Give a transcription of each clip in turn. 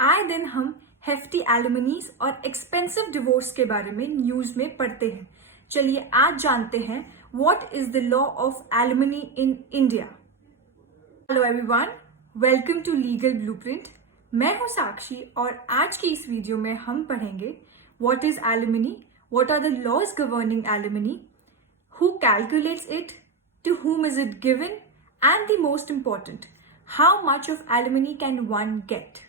आए दिन हम हेफ्टी एलिमनीज और एक्सपेंसिव डिवोर्स के बारे में न्यूज में पढ़ते हैं। चलिए आज जानते हैं what is the law of alimony in India. Hello everyone, welcome to legal blueprint. मैं हूं साक्षी और आज की इस वीडियो में हम पढ़ेंगे what is alimony, what are the laws governing alimony, who calculates it, to whom is it given, and the most important, how much of alimony can one get?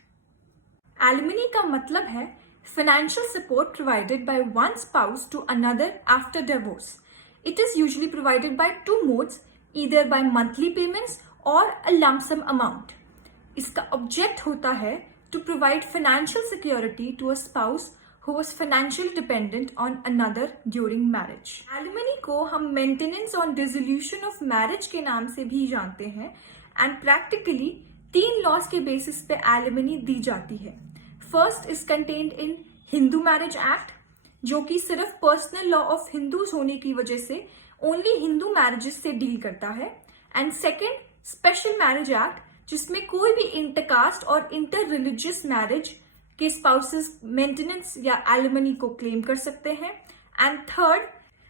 Alimony का मतलब है financial support provided by one spouse to another after divorce. It is usually provided by two modes, either by monthly payments or a lump sum amount. इसका object होता है to provide financial security to a spouse who was financially dependent on another during marriage. Alimony को हम maintenance on dissolution of marriage के नाम से भी जानते हैं and practically 3 laws के basis पे alimony दी जाती है. First is contained in Hindu Marriage Act, जो कि सिर्फ personal law of Hindus होने की वजह से only Hindu marriages से deal करता है, and second Special Marriage Act, जिसमें कोई भी intercaste और inter-religious marriage के स्पाउसेस मेंटेनेंस या एलिमनी को क्लेम कर सकते हैं, and third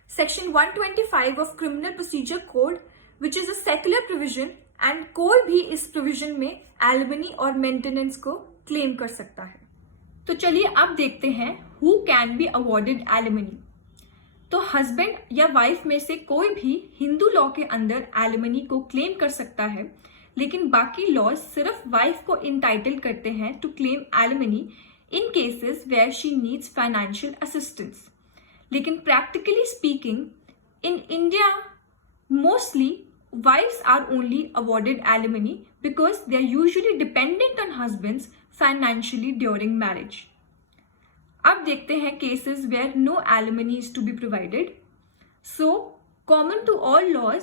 section 125 of criminal procedure code which is a secular provision, and कोई भी इस प्रोविजन में एलिमनी और मेंटेनेंस को क्लेम कर सकता है. तो चलिए अब देखते हैं who can be awarded alimony. तो हस्बैंड या वाइफ में से कोई भी हिंदू लॉ के अंदर एलिमनी को क्लेम कर सकता है, लेकिन बाकी लॉज सिर्फ वाइफ को इंटाइटल करते हैं to claim alimony in cases where she needs financial assistance. लेकिन practically speaking in India mostly wifes are only awarded alimony because they are usually dependent on husbands financially during marriage. अब देखते हैं cases where no alimony is to be provided. So common to all laws,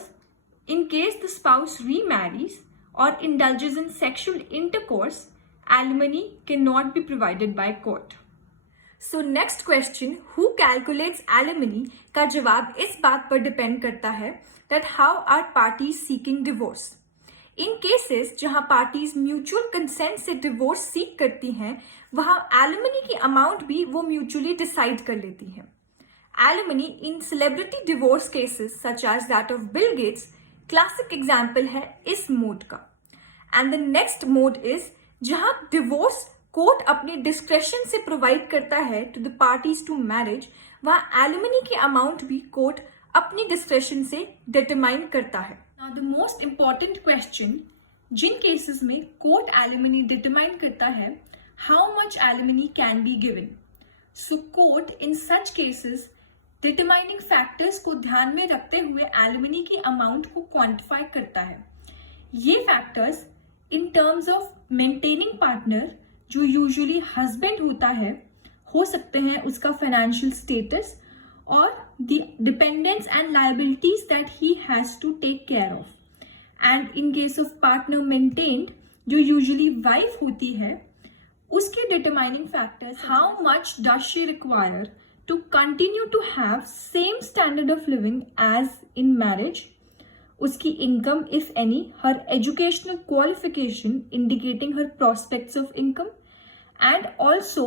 in case the spouse remarries or indulges in sexual intercourse, alimony cannot be provided by court. So next question, who calculates alimony का जवाब इस बात पर depend करता है that how are parties seeking divorce. In cases जहां parties mutual consent से divorce seek करती हैं, वहां alimony की amount भी वो mutually decide कर लेती हैं. Alimony in celebrity divorce cases such as that of Bill Gates classic example है इस मोड का. And the next mode is जहां डिवोर्स कोर्ट अपने डिस्क्रेशन से प्रोवाइड करता है to the parties to marriage, वहां एलिमनी की अमाउंट भी कोर्ट अपनी डिस्क्रेशन से डिटरमाइन करता है. Now the most important question, जिन केसेस में कोर्ट एलिमनी डिटरमाइन करता है how much alimony can be given. So court in such cases determining factors को ध्यान में रखते हुए एलिमनी की अमाउंट को क्वांटिफाई करता है. ये factors in terms of maintaining partner, जो यूजुअली हस्बैंड होता है, हो सकते हैं उसका फाइनेंशियल स्टेटस और the dependence and liabilities that he has to take care of. And in case of partner maintained, जो यूजुअली वाइफ होती है, उसके determining factors how much does she require to continue to have same standard of living as in marriage, uski income if any, her educational qualification indicating her prospects of income, and also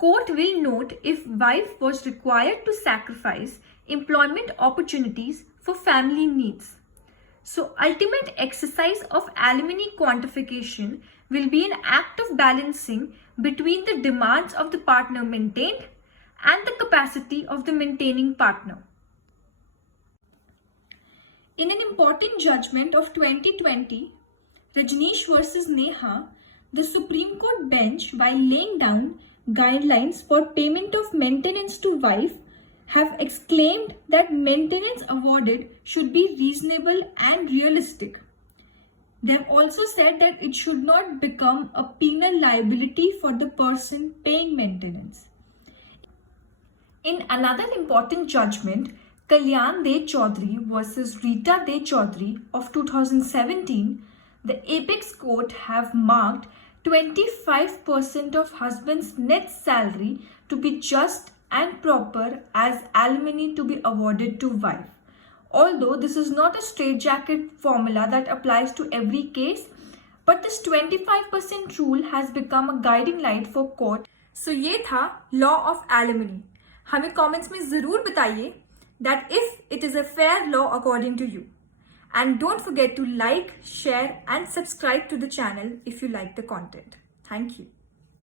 court will note if wife was required to sacrifice employment opportunities for family needs. So ultimate exercise of alimony quantification will be an act of balancing between the demands of the partner maintained and the capacity of the maintaining partner. In an important judgment of 2020, Rajneesh versus Neha, the Supreme Court bench, while laying down guidelines for payment of maintenance to wife, have exclaimed that maintenance awarded should be reasonable and realistic. They have also said that it should not become a penal liability for the person paying maintenance. In another important judgment, Kalyan De Chaudhary versus Rita De Chaudhary of 2017, the Apex Court have marked 25% of husband's net salary to be just and proper as alimony to be awarded to wife. Although this is not a straitjacket formula that applies to every case, but this 25% rule has become a guiding light for court. So ये था law of alimony. हमें comments में ज़रूर बताइए that if it is a fair law according to you. And don't forget to like, share and subscribe to the channel if you like the content. Thank you.